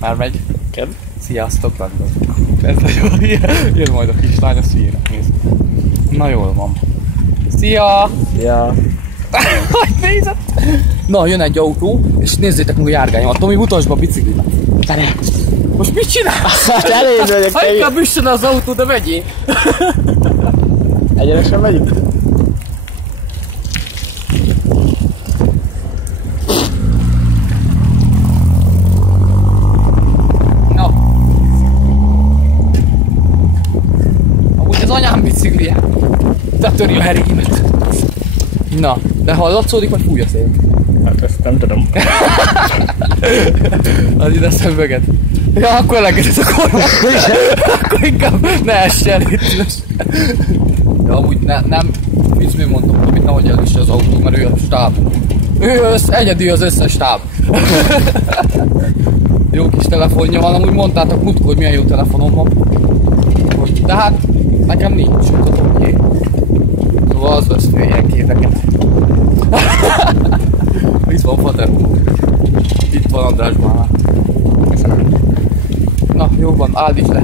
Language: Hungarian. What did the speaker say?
Már megy. Ked? Sziasztok, rendben. Ez nagyon jön majd a kislány, a szíjének néz. Na jól van. Szia! Ja. Hogy nézed? Na, jön egy autó, és nézzétek meg a járgányomat. Tomi, mutasd be a biciklimet. Gyere! Most mit csinálsz? Elég vagyok, Ha inkább üssön az autó, de vegyél! Egyenesen megyünk? Na. Amúgy az anyám biciklije. Te törj a herémet. Na, de hallatszódik, vagy fúj a szél? Hát ezt nem tudom. Az ide szemüveget. Ja, akkor elegedet a kormány. Akkor inkább ne essen itt. Ja, amúgy nem, mit mondtam, amit nehogy elüsse az autó, mert ő a stáb. Ő egyedül az összes stáb. Jó kis telefonja van, amúgy mondtátok múltkor, hogy milyen jó telefonom van. De hát nekem nincs, tudom miért. Szóval az vesz fél ilyen képeket. Itt van Fateró. Itt van András Bálán. Köszönöm. Na, jó van, állíts le.